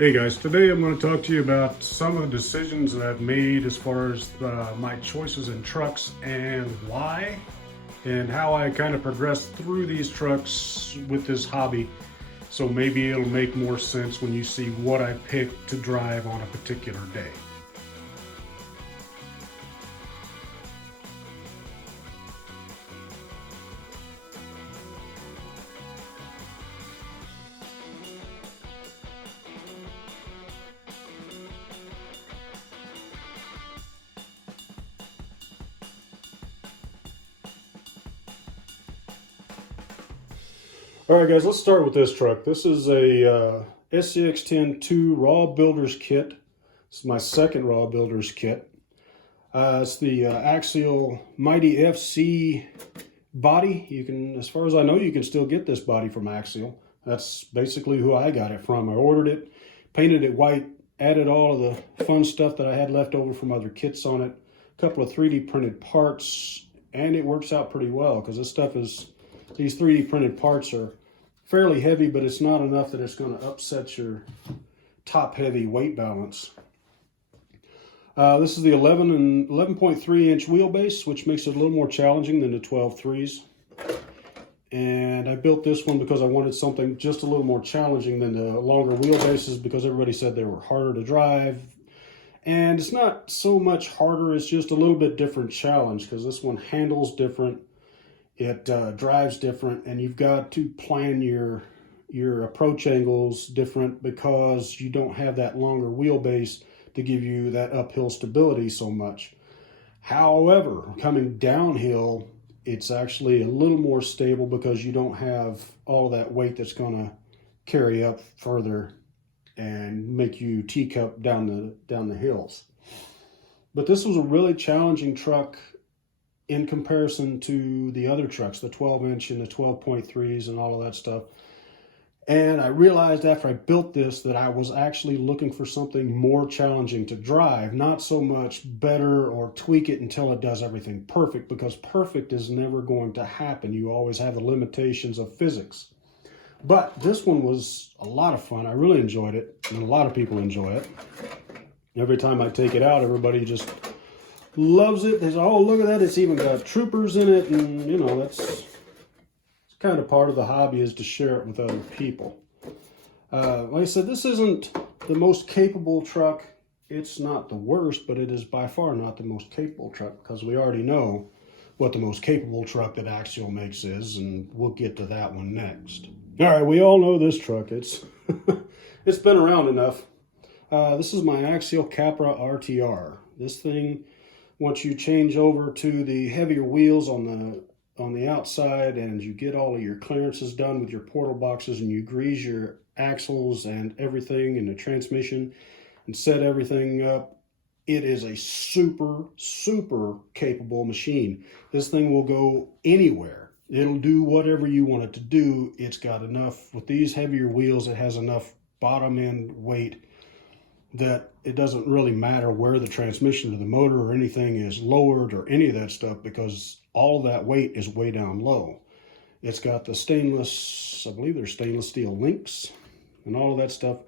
Hey guys, today I'm going to talk to you about some of the decisions that I've made as far as my choices in trucks and why, and how I kind of progressed through these trucks with this hobby. So maybe it'll make more sense when you see what I picked to drive on a particular day. All right, guys, let's start with this truck. This is a SCX-10-2 Raw Builders Kit. This is my second Raw Builders Kit. It's the Axial Mighty FC body. You can, as far as I know, you can still get this body from Axial. That's basically who I got it from. I ordered it, painted it white, added all of the fun stuff that I had left over from other kits on it, a couple of 3D printed parts, and it works out pretty well because this stuff is, these 3D printed parts are fairly heavy, but it's not enough that it's going to upset your top heavy weight balance. This is the 11.3 inch wheelbase, which makes it a little more challenging than the 12.3s. And I built this one because I wanted something just a little more challenging than the longer wheelbases, because everybody said they were harder to drive. And it's not so much harder, it's just a little bit different challenge, because this one handles different. It drives different, and you've got to plan your approach angles different because you don't have that longer wheelbase to give you that uphill stability so much. However, coming downhill, it's actually a little more stable because you don't have all that weight that's going to carry up further and make you teacup down the hills. But this was a really challenging truck in comparison to the other trucks, the 12-inch and the 12.3s and all of that stuff. And I realized after I built this that I was actually looking for something more challenging to drive, not so much better or tweak it until it does everything perfect, because perfect is never going to happen. You always have the limitations of physics. But this one was a lot of fun. I really enjoyed it, and a lot of people enjoy it. Every time I take it out, everybody just loves it. There's, oh, look at that, it's even got troopers in it, and you know, that's kind of part of the hobby, is to share it with other people. Like I said, this isn't the most capable truck. It's not the worst, but it is by far not the most capable truck, because we already know what the most capable truck that Axial makes is, and we'll get to that one next. All right, we all know this truck. It's it's been around enough. This is my Axial Capra RTR. This thing, once you change over to the heavier wheels on the outside, and you get all of your clearances done with your portal boxes, and you grease your axles and everything in the transmission and set everything up, it is a super capable machine. This thing will go anywhere. It'll do whatever you want it to do. It's got enough, with these heavier wheels, it has enough bottom end weight that it doesn't really matter where the transmission or the motor or anything is lowered or any of that stuff, because all that weight is way down low. It's got the stainless, I believe they're stainless steel links and all of that stuff.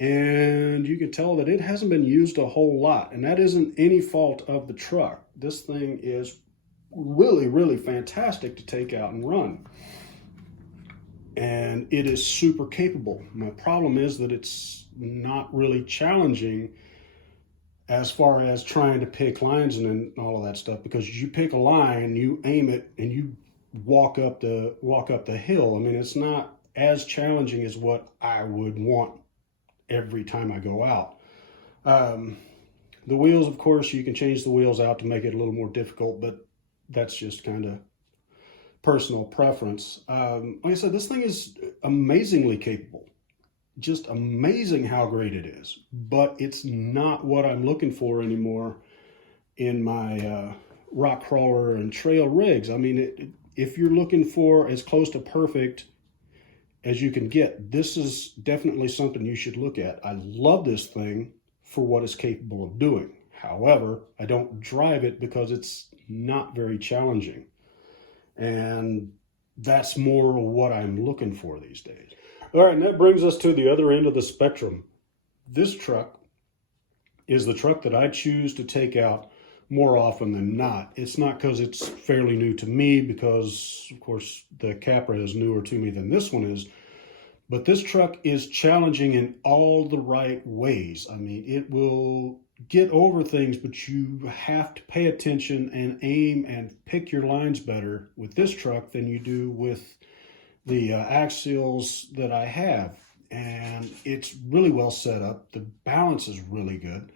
And you can tell that it hasn't been used a whole lot, and that isn't any fault of the truck. This thing is really fantastic to take out and run. And it is super capable. My problem is that it's not really challenging as far as trying to pick lines and all of that stuff, because you pick a line, you aim it, and you walk up the hill. I mean, it's not as challenging as what I would want every time I go out. The wheels, of course, you can change the wheels out to make it a little more difficult, but that's just kind of personal preference. Like I said, this thing is amazingly capable. Just amazing how great it is, but it's not what I'm looking for anymore in my rock crawler and trail rigs. I mean, if you're looking for as close to perfect as you can get, this is definitely something you should look at. I love this thing for what it's capable of doing. However, I don't drive it because it's not very challenging. And that's more what I'm looking for these days. All right, and that brings us to the other end of the spectrum. this truck is the truck that I choose to take out more often than not. It's not because it's fairly new to me, because of course the Capra is newer to me than this one is, but this truck is challenging in all the right ways. I mean, it will get over things, but you have to pay attention and aim and pick your lines better with this truck than you do with the axials that I have. And it's really well set up. The balance is really good,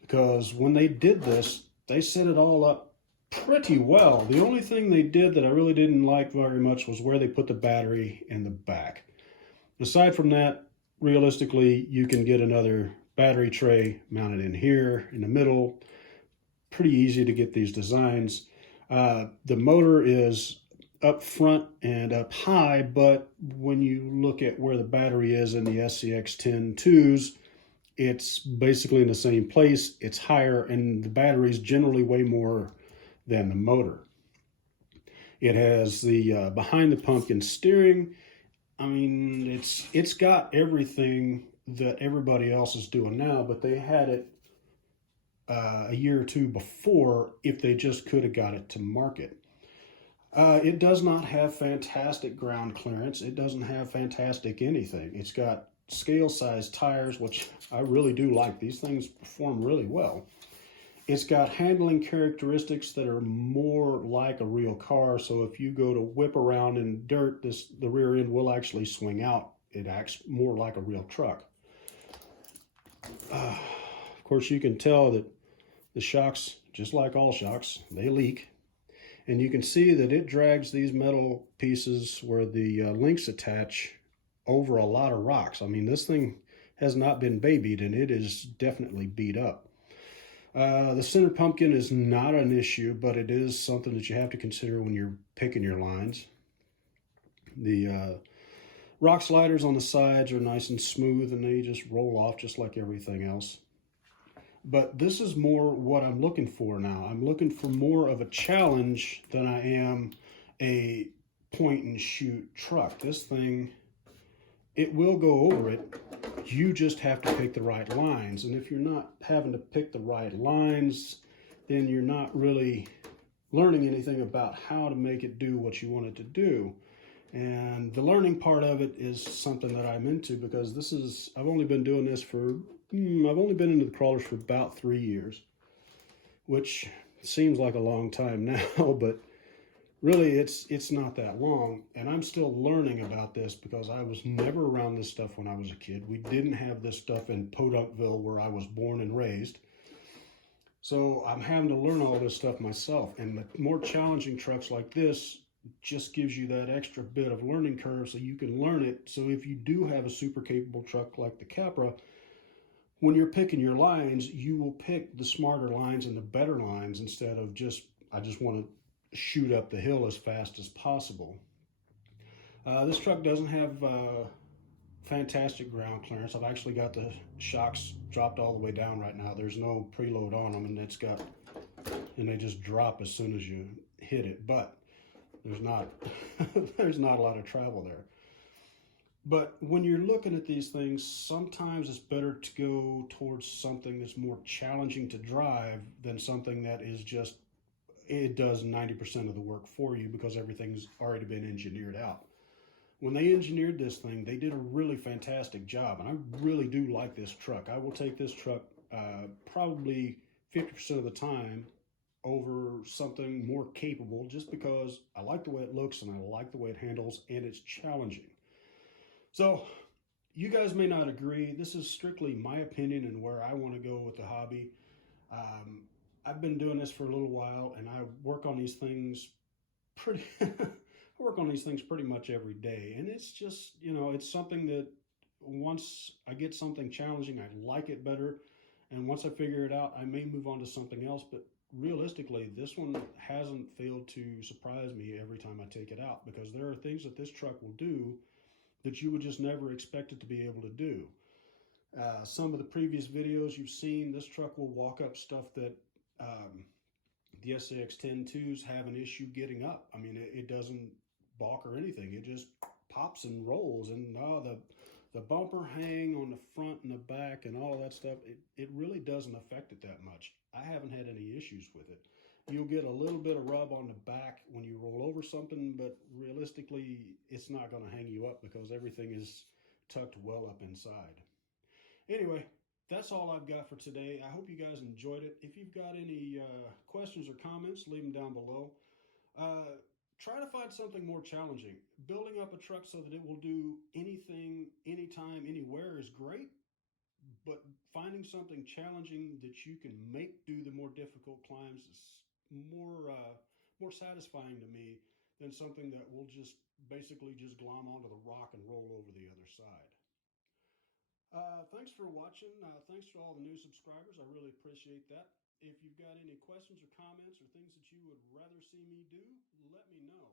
because when they did this, they set it all up pretty well. The only thing they did that I really didn't like very much was where they put the battery in the back. Aside from that, realistically, you can get another battery tray mounted in here in the middle. Pretty easy to get these designs. The motor is up front and up high, but when you look at where the battery is in the SCX10 2s, it's basically in the same place. It's higher, and the batteries generally weigh more than the motor. It has the behind the pumpkin steering. I mean, it's got everything that everybody else is doing now, but they had it a year or two before if they just could have got it to market. It does not have fantastic ground clearance. It doesn't have fantastic anything. It's got scale size tires, which I really do like. These things perform really well. It's got handling characteristics that are more like a real car. So if you go to whip around in dirt, the rear end will actually swing out. It acts more like a real truck. Of course, you can tell that the shocks, just like all shocks, they leak. And you can see that it drags these metal pieces where the links attach over a lot of rocks. I mean, this thing has not been babied, and it is definitely beat up. The center pumpkin is not an issue, but it is something that you have to consider when you're picking your lines. The rock sliders on the sides are nice and smooth, and they just roll off just like everything else. But this is more what I'm looking for now. I'm looking for more of a challenge than I am a point and shoot truck. This thing, it will go over it. You just have to pick the right lines. And if you're not having to pick the right lines, then you're not really learning anything about how to make it do what you want it to do. And the learning part of it is something that I'm into, because I've only been doing this for, I've only been into the crawlers for about 3 years, which seems like a long time now, but really it's not that long. And I'm still learning about this because I was never around this stuff when I was a kid. We didn't have this stuff in Podunkville, where I was born and raised. So I'm having to learn all this stuff myself. And the more challenging trucks like this just gives you that extra bit of learning curve so you can learn it. So if you do have a super capable truck like the Capra, when you're picking your lines, you will pick the smarter lines and the better lines instead of I just want to shoot up the hill as fast as possible. This truck doesn't have fantastic ground clearance. I've actually got the shocks dropped all the way down right now. There's no preload on them, and they just drop as soon as you hit it. But there's not there's not a lot of travel there. But when you're looking at these things, sometimes it's better to go towards something that's more challenging to drive than something that is just, it does 90% of the work for you because everything's already been engineered out. When they engineered this thing, they did a really fantastic job, and I really do like this truck. I will take this truck probably 50% of the time over something more capable, just because I like the way it looks and I like the way it handles, and it's challenging. So you guys may not agree. This is strictly my opinion and where I want to go with the hobby. I've been doing this for a little while, and I work on these things pretty much every day. And it's just, it's something that once I get something challenging, I like it better. And once I figure it out, I may move on to something else. But realistically, this one hasn't failed to surprise me every time I take it out, because there are things that this truck will do that you would just never expect it to be able to do. Some of the previous videos you've seen, this truck will walk up stuff that the SCX10-2s have an issue getting up. I mean, it doesn't balk or anything. It just pops and rolls. And the bumper hang on the front and the back back and all of that stuff, it really doesn't affect it that much. I haven't had any issues with it. You'll get a little bit of rub on the back when you roll over something, but realistically, it's not going to hang you up because everything is tucked well up inside. Anyway, that's all I've got for today. I hope you guys enjoyed it. If you've got any questions or comments, leave them down below. Uh, Try to find something more challenging. Building up a truck so that it will do anything, anytime, anywhere is great, but finding something challenging that you can make do the more difficult climbs is more satisfying to me than something that will just basically just glom onto the rock and roll over the other side. Thanks for watching. Thanks to all the new subscribers. I really appreciate that. If you've got any questions or comments or things that you would rather see me do, let me know.